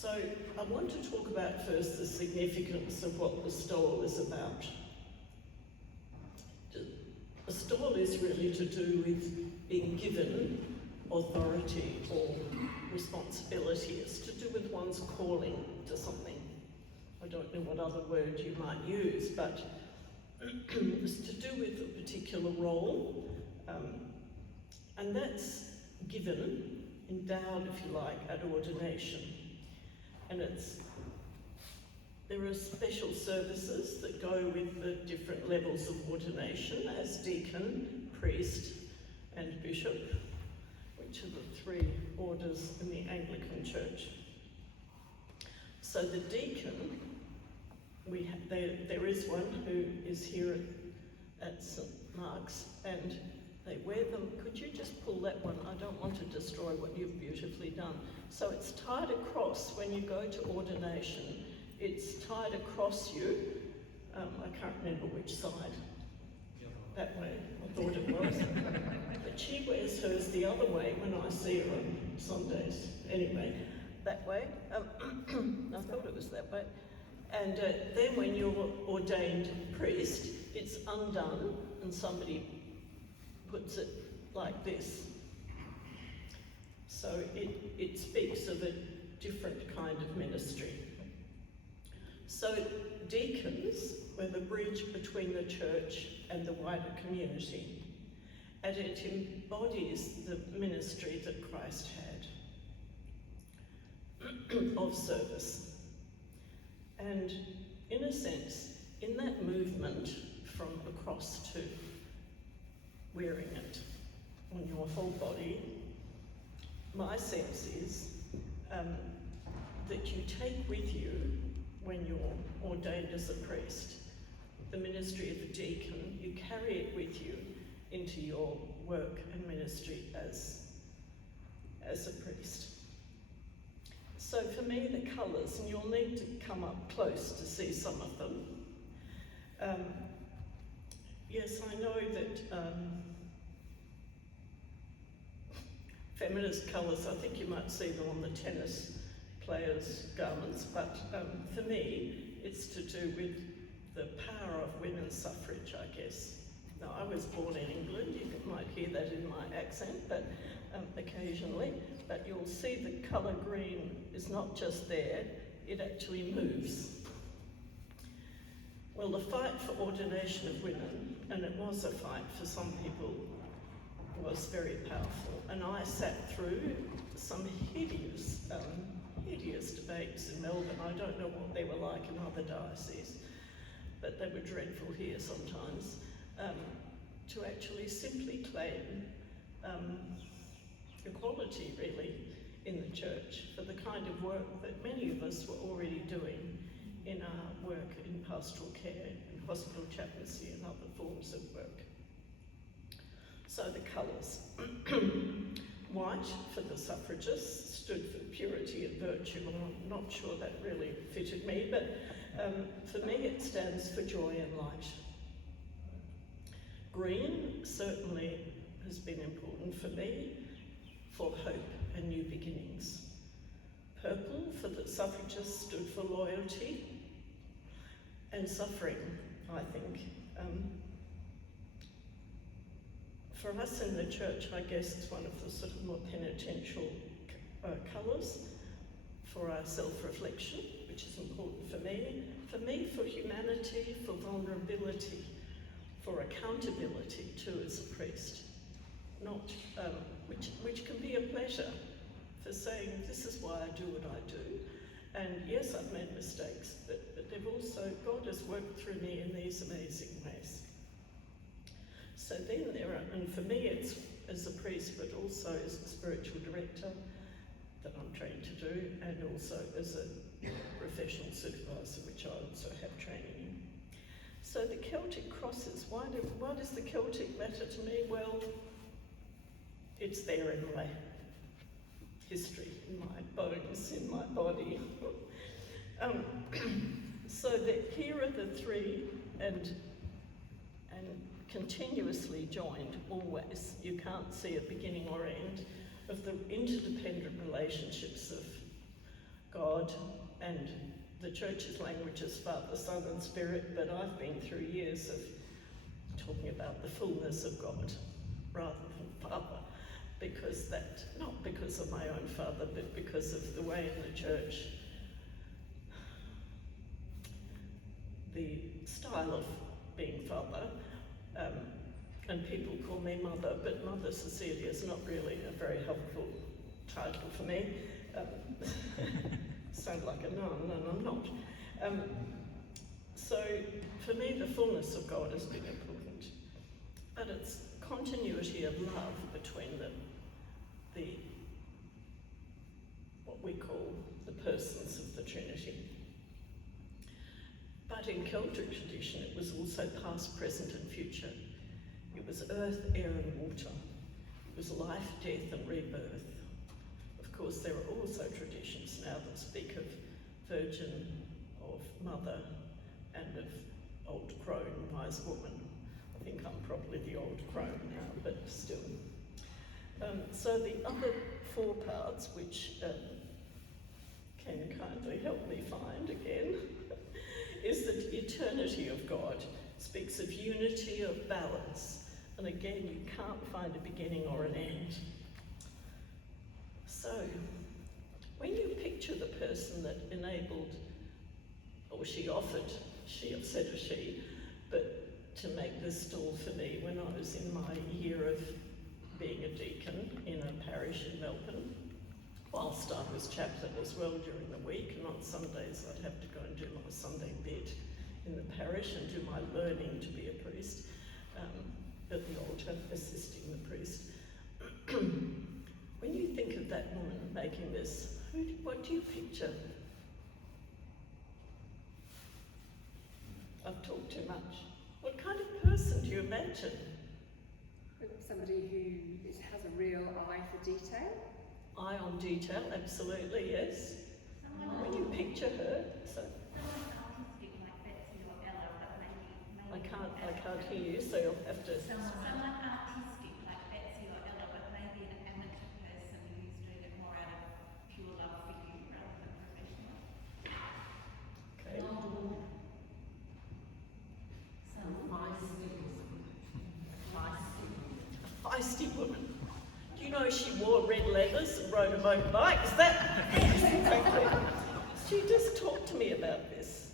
So I want to talk about first the significance of what the stole is about. A stole is really to do with being given authority or responsibility. It's to do with one's calling to something. I don't know what other word you might use, but it's to do with a particular role, and that's given, endowed, if you like, at ordination. And there are special services that go with the different levels of ordination, as deacon, priest, and bishop, which are the three orders in the Anglican Church. So the deacon, there is one who is here at St Mark's, and they wear them. Could you just pull that one? I don't want to destroy what you've beautifully done. So it's tied across when you go to ordination. It's tied across you. I can't remember which side. That way, I thought it was. But she wears hers the other way when I see her on Sundays. Anyway, that way. I thought it was that way. And then when you're ordained priest, it's undone and somebody puts it like this. So it speaks of a different kind of ministry. So deacons were the bridge between the church and the wider community, and it embodies the ministry that Christ had of service. And in a sense, in that movement from across to wearing it on your whole body, my sense is that you take with you, when you're ordained as a priest, the ministry of a deacon. You carry it with you into your work and ministry as a priest. So for me, the colours, and you'll need to come up close to see some of them. Yes, I know that feminist colours, I think you might see them on the tennis players' garments, but for me, it's to do with the power of women's suffrage, I guess. Now, I was born in England, you might hear that in my accent, but occasionally, but you'll see the colour green is not just there, it actually moves. Well, the fight for ordination of women, and it was a fight for some people, was very powerful, and I sat through some hideous debates in Melbourne. I don't know what they were like in other dioceses, but they were dreadful here sometimes, to actually simply claim equality, really, in the church for the kind of work that many of us were already doing in our work in pastoral care, in hospital chaplaincy and other forms of work. So the colours. White, for the suffragists, stood for purity and virtue, and I'm not sure that really fitted me, but for me it stands for joy and light. Green certainly has been important for me, for hope and new beginnings. Purple, for the suffragists, stood for loyalty and suffering, I think. For us in the church, I guess it's one of the sort of more penitential colours for our self-reflection, which is important for me. For me, for humanity, for vulnerability, for accountability too as a priest. Not, which can be a pleasure, for saying this is why I do what I do. And yes, I've made mistakes, but they've also, God has worked through me in these amazing ways. So then there are, and for me it's as a priest, but also as a spiritual director that I'm trained to do, and also as a professional supervisor, which I also have training in. So the Celtic crosses, why does the Celtic matter to me? Well, it's there in my history, in my bones, in my body. So that here are the three, and continuously joined, always. You can't see a beginning or end of the interdependent relationships of God, God, and the church's language is Father, Son and Spirit, but I've been through years of talking about the fullness of God rather than Father, because that, not because of my own father, but because of the way in the church, the style of being father, and people call me mother, but Mother Cecilia is not really a very helpful title for me. Sound like a nun, and I'm not. So for me, the fullness of God has been important, but it's continuity of love between the what we call the persons of the Trinity. But in Celtic tradition, it was also past, present and future. It was earth, air and water. It was life, death and rebirth. Of course, there are also traditions now that speak of virgin, of mother, and of old crone, wise woman. I think I'm probably the old crone now, but still. So the other four parts, which Ken kindly helped me find again, is that the eternity of God speaks of unity, of balance, and again, you can't find a beginning or an end. So, when you picture the person that enabled, or she said a she, but to make this stall for me when I was in my year of being a deacon in a parish in Melbourne, whilst I was chaplain as well during the week, and on Sundays I'd have to go and do my Sunday bit in the parish and do my learning to be a priest at the altar, assisting the priest. When you think of that woman making this, what do you picture? I've talked too much. What kind of person do you imagine? Somebody who has a real eye for detail. Eye on detail, absolutely, yes. When you picture her, so I can't hear you, so you'll have to. Someone artistic like Betsy or Ella, but maybe an amateur person who's doing it more out of pure love for you rather than professional. Okay. Some Feisty woman. Do you know she wore red leathers and rode a motorbike? Is that? Yes, exactly. She just talked to me about this,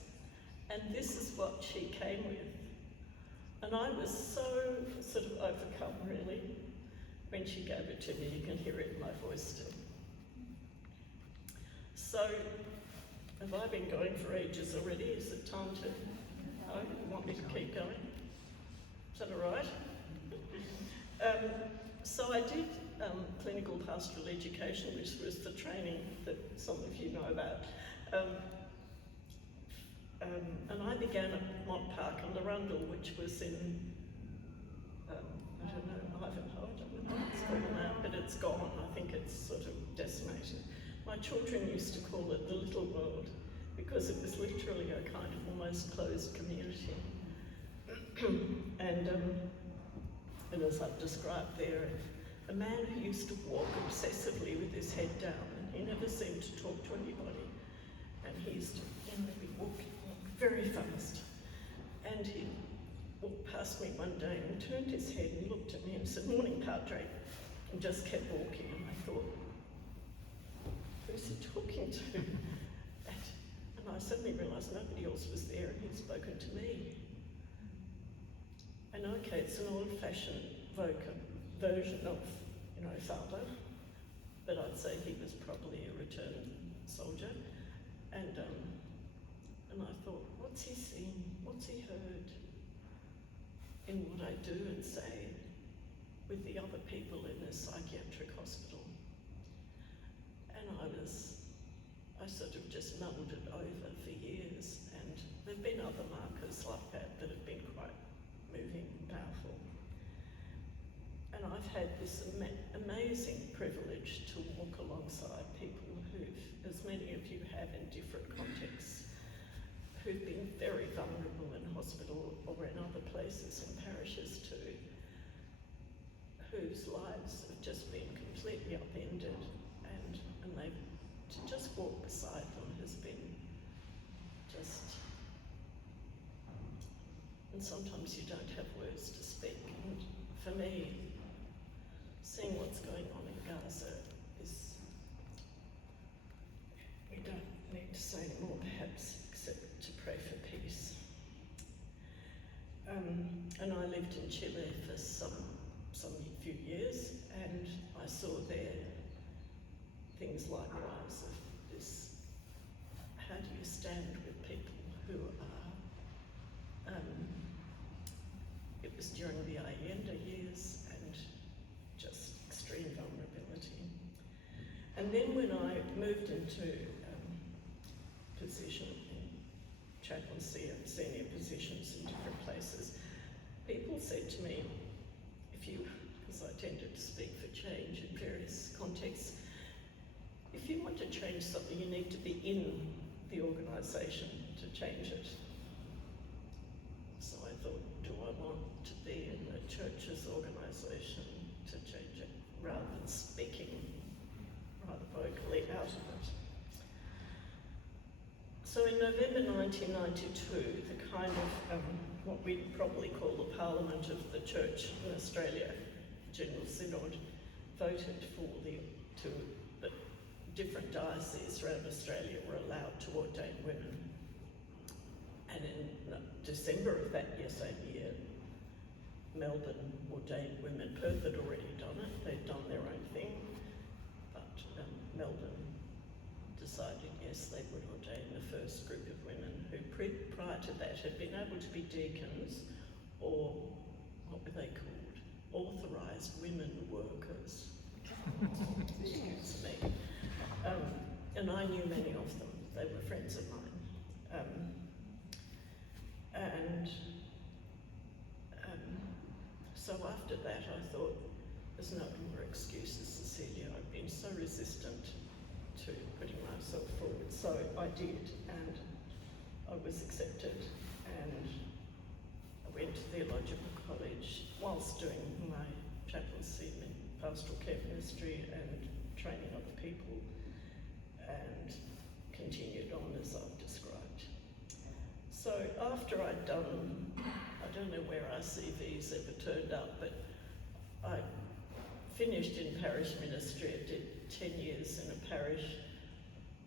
and this is what she came with. And I was so sort of overcome, really, when she gave it to me. You can hear it in my voice still. So, have I been going for ages already? Is it time to, oh, you want me to keep going? Is that all right? So I did clinical pastoral education, which was the training that some of you know about. And I began at Mont Park on Larundel, which was in, I don't know, Ivanhoe, I don't know what it's called now, but it's gone. I think it's sort of decimated. My children used to call it the little world, because it was literally a kind of almost closed community. And as I've described there, a man who used to walk obsessively with his head down, and he never seemed to talk to anybody. And he used to be walking very fast. And he walked past me one day and turned his head and looked at me and said, "Morning, Padre," and just kept walking. And I thought, who's he talking to? And I suddenly realised nobody else was there, and he'd spoken to me. And okay, it's an old-fashioned version of, father, but I'd say he was probably a returned soldier. And I thought, what's he seen? What's he heard in what I do and say with the other people in this psychiatric hospital? And I sort of just mulled it over for years, and there've been other markers like that have been quite moving and powerful. And I've had this amazing privilege to walk alongside people who've, as many of you have in different contexts, who've been very vulnerable in hospital or in other places, in parishes too, whose lives have just been completely upended, and to just walk beside them has sometimes you don't have words to speak. And for me, seeing what's going on in Gaza is, we don't need to say any more perhaps, except to pray for peace. And I lived in Chile for some few years, and I saw there things likewise of this, how do you stand with people who are, it was during the Allende years, and just extreme vulnerability. And then when I moved into position in chaplaincy and senior positions in different places, people said to me, because I tended to speak for change in various contexts, if you want to change something, you need to be in the organisation to change it. So I thought, do I want to be in the church's organisation to change it, rather than speaking rather vocally out of it? So in November 1992, the kind of what we'd probably call the Parliament of the Church in Australia, General Synod, voted for the different dioceses around Australia were allowed to ordain women. And in December of that same year, Melbourne ordained women. Perth had already done it, they'd done their own thing, but Melbourne decided yes, they would ordain the first group of women who prior to that had been able to be deacons, or what were they called? Authorised women workers. Excuse me. And I knew many of them, they were friends of mine. So after that I thought, there's no more excuses, Cecilia. I've been so resistant to putting myself forward. So I did, and I was accepted, and I went to theological college whilst doing my chaplaincy in pastoral care ministry and training other people, and continued on as I've described. So after I'd done, I don't know where our CVs ever turned up, but I finished in parish ministry. I did 10 years in a parish.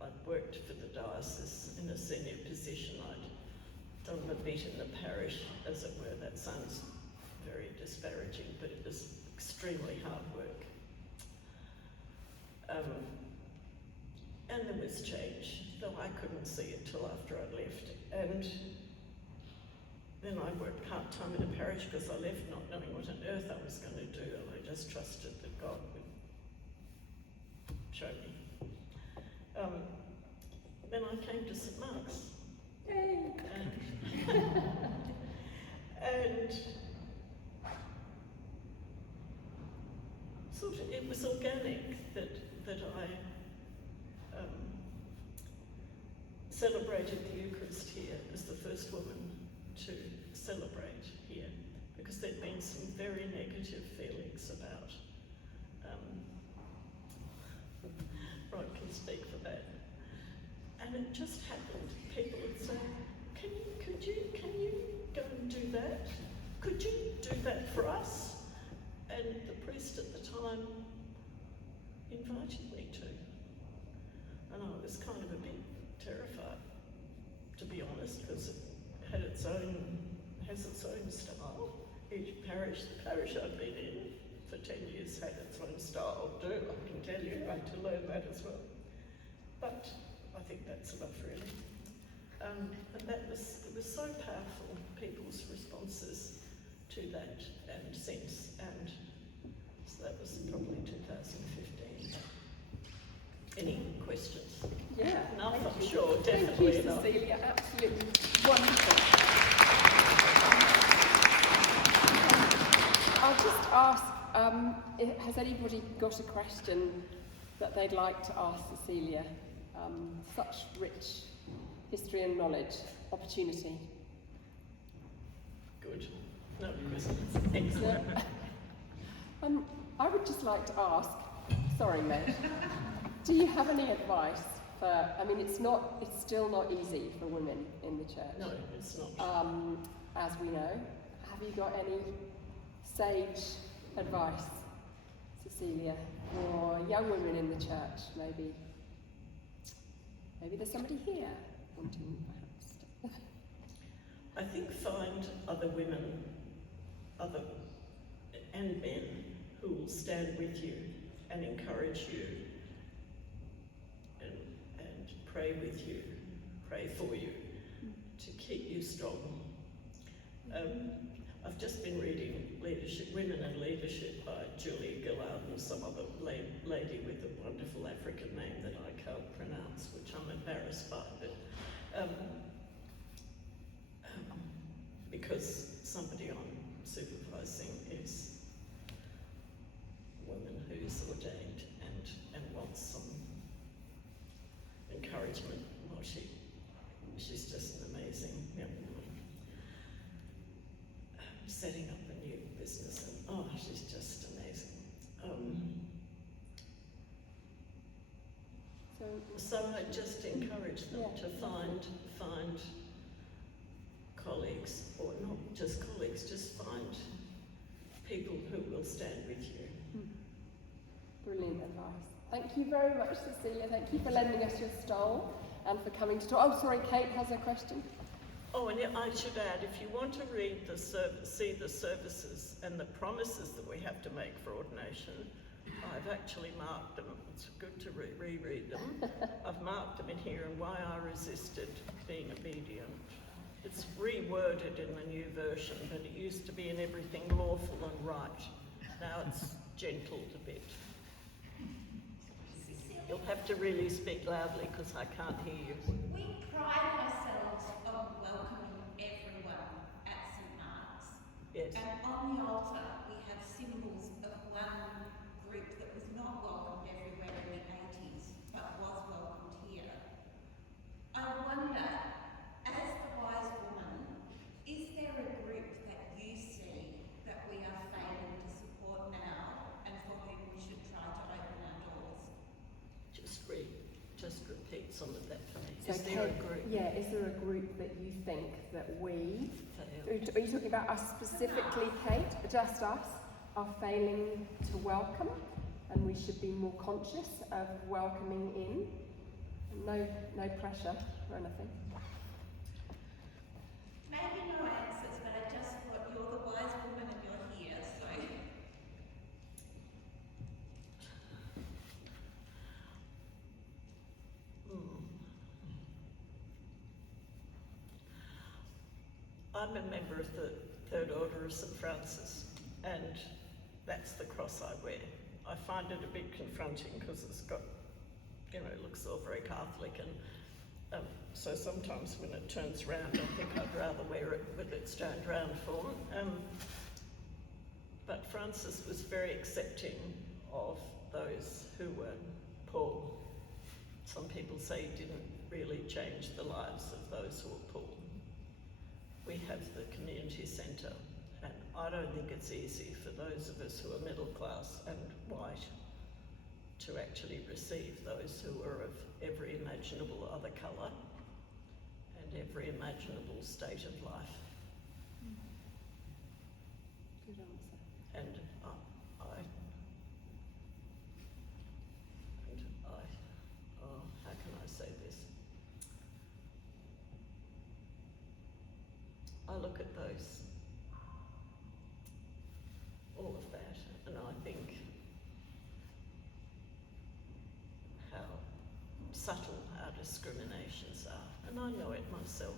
I'd worked for the diocese in a senior position. I'd done a bit in the parish, as it were. That sounds very disparaging, but it was extremely hard work. And there was change, though I couldn't see it till after I left. And then I worked part-time in a parish because I left not knowing what on earth I was going to do, and I just trusted that God would show me. Then I came to St Mark's. Yay! And sort of, it was organic that I celebrated the Eucharist here as the first woman to celebrate here, because there'd been some very negative feelings about, Rod can speak for that, and it just happened. People would say, can you go and do that? Could you do that for us? And the priest at the time invited me to, and I was kind of a bit terrified, to be honest, because it has its own style. Each parish, the parish I've been in for 10 years had its own style too, I can tell you. I had to learn that as well. But I think that's enough really. And it was so powerful, people's responses to that and since, and so that was probably 2015. Any questions? Yeah. Enough, I'm sure, definitely Thank you, enough. Cecilia. Absolutely wonderful. I'll just ask, has anybody got a question that they'd like to ask Cecilia? Such rich history and knowledge, opportunity. Good. No questions. Excellent. I would just like to ask, sorry Meg, do you have any advice for, I mean it's still not easy for women in the church. No, it's not. as we know. Have you got any sage advice, Cecilia, for young women in the church? Maybe there's somebody here wanting perhaps. I think find other women, and men who will stand with you and encourage you and pray with you, pray for you, to keep you strong. I've just been reading Women in Leadership by Julia Gillard and some other lady with a wonderful African name that I can't pronounce, which I'm embarrassed by, but because somebody I'm supervising is a woman who's ordained and wants some encouragement. Well, she's just an amazing young woman. Setting up a new business, and she's just amazing. So I just encourage them to find colleagues, or not just colleagues, just find people who will stand with you. Brilliant advice. Thank you very much, Cecilia. Thank you for lending us your stole and for coming to talk. Oh, sorry, Kate has a question. Oh, and I should add, if you want to read see the services and the promises that we have to make for ordination, I've actually marked them. It's good to reread them. I've marked them in here, and why I resisted being obedient. It's reworded in the new version, but it used to be in everything lawful and right. Now it's gentled a bit. You'll have to really speak loudly because I can't hear you. We pride ourselves on welcoming everyone at St. Mark's. Yes. And on the altar, we have symbols of one group that was not welcomed everywhere in the 80s, but was welcomed here. I wonder, as the wise woman, is there a group that you see that we are failing to support now and for whom we should try to open our doors? Just repeat some of that for me. So Is there a group? Yeah, is there a group that you think that we, Fail. are you talking about us specifically, Kate, just us, are failing to welcome, and we should be more conscious of welcoming in? No pressure or anything. Maybe no answers, but I just thought you're the wise woman and you're here, so. I'm a member of the Third Order of St. Francis, and that's the cross I wear. I find it a bit confronting because it's got, it looks all very Catholic, and so sometimes when it turns round, I think I'd rather wear it with its turned round form. But Francis was very accepting of those who were poor. Some people say he didn't really change the lives of those who were poor. We have the community centre, and I don't think it's easy for those of us who are middle class and white to actually receive those who are of every imaginable other colour and every imaginable state of life. Good answer. And how can I say this? I look at all of that, and I think how subtle our discriminations are, and I know it myself,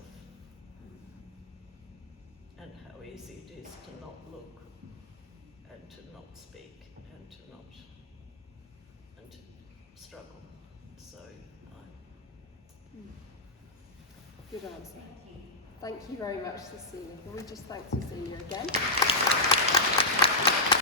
and how easy it is to not look, and to not speak, and to struggle. So Good answer. Thank you very much, Cecilia. Can we just thank Cecilia again?